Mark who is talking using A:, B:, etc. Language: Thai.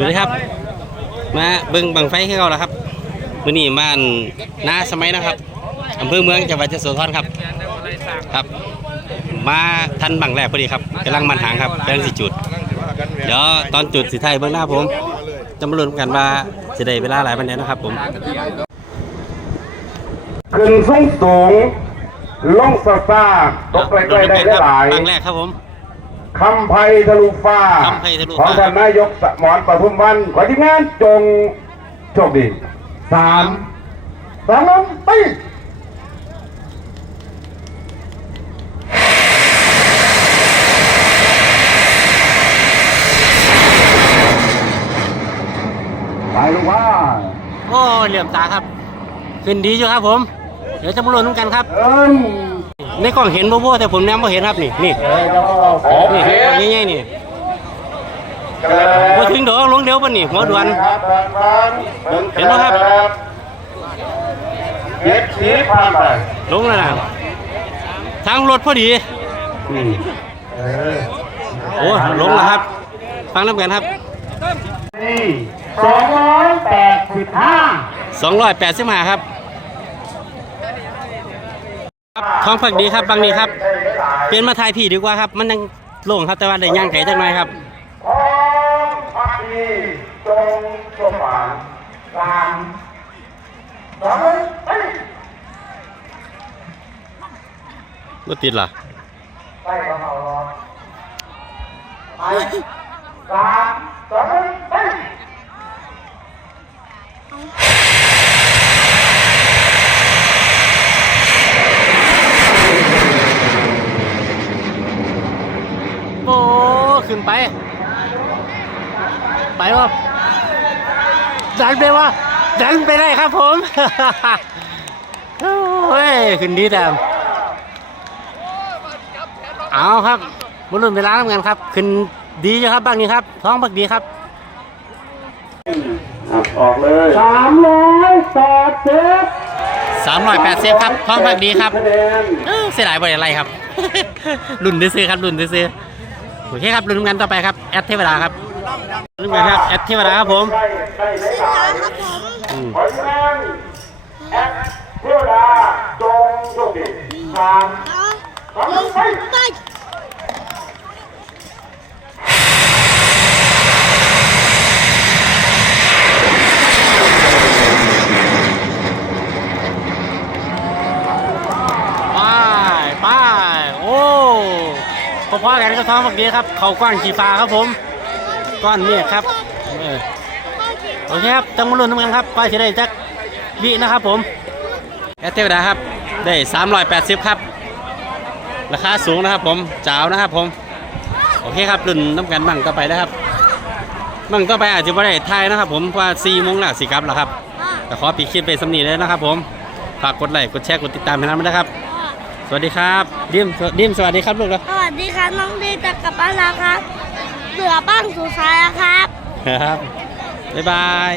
A: สวัสดีครับ มาเบิ่งบังไฟให้เราแล้วครับมื้อนี้บ้านนาสมัยนะครับอำเภอเมืองจังหวัดยโสธรครับ ครับ มาทันบังแรกพอดีครับกำลังมันหางครับกำลังสิจุด เดี๋ยวตอนจุดสิไทายเบื้องหน้าผมจะมาลุ้นกันว่าจะได้เวลาหลายปันนี้นะครับ ผม
B: ขึ้นสูงสูงลงซาซาตกใกล้ๆได้หลาย
A: บังแรกครับผม
B: คำไพทะลุฟ้า
A: คำไพทะลุ
B: ของ
A: ฟ้า
B: ท่านนายกสมรประทุมวันขอทีมงานจงโชคดีสามสองหนึ่งไปไปลูกว่า
A: โอ้เหลี่ยมตาครับ ขึ้นดีอยู่ครับผม เดี๋ยวจะมาลุ้นกันครับ
B: เอิ้น
A: ในกล้องเห็นบ่บ่แต่ผมแนมบ่เห็นครับนี่นี่
B: โอ
A: นี่
B: เค
A: ง่ายๆนี่บ่ถึงดอกลงเดียวปะนี่หัวด่วนเห็นไหมครับ
B: เย็ดสีผ่านไป
A: ลงแล้วนะทางรถพอดี
B: อืม
A: โอ้ลงแล้วครับ ฟังน้ำกันครับ
B: นี่สองร้อยแปดสิบห้า
A: 285ครับครับ ท้องผักดีครับบางนี้ครับ เปลี่ยนมาทายพี่ดีกว่าครับ มันยังโล่งครับแต่ว่าได้ย่างไก่จังหน่อยครับ
B: ของพักดีจงสมหวังสามสองไป
A: รถติดเหรอ
B: ไปกับเขารอไปสามสองไป
A: โอ้ขึ้น ไป ไปวะดันไปวะดันไปได้ครับผม โอ้ยขึ้นดีแต่เอาครับบนรุ่นเวลาทำงานครับ ขึ้นดีอยู่ครับบ้างนี้ครับ ท้องบักดีครับ
B: ออกเลยสามร้อยแปดสิบ
A: 380ครับท้องบักดีครับ
B: คะแนน
A: เออเสียดายบ่ได้อะไรครับ รุ่นซื้อๆครับรุ่นซื้อๆ โอเคครับรุ่นงานต่อไปครับแอดเทวดาครับรุ่นงานครับแอดเทวดาครับผม
B: ใกล้ใกล้ไหนหลาย
A: อืม
B: เพราะฉะนั้นแอปเทวดาจงโชคดีสามสองไป
A: ไปไปโอ้ พอๆกันก็ท้องบักดีครับ เขากว้างขี่ฟ้าครับผมก้อนเมฆครับเออโอเคครับจังมาลุ้นน้ำกันครับไปจะได้จักวินะครับผมแอดเทวดาครับ ได้380 ครับ ราคาสูงนะครับผมจ้าวนะครับผม โอเคครับรุ่นน้ำกันบังต่อไปนะครับบังต่อไปอาจจะไม่ได้ทายนะครับผมเพราะว่า4โมงแล้วสิครับแล้วครับแต่ขอปีคลิปไปสำนีเลยนะครับผม ฝากกดไลค์กดแชร์กดติดตามให้น้ำด้วยนะครับ สวัสดีครับดิมดิมสวัสดีครับลูกแล้ว
C: สวัสดีครับน้องดีจะกลับบ้านแล้วครับเหลือบ้านสุดท้ายแล้วครับ
A: ครับ บ๊ายบาย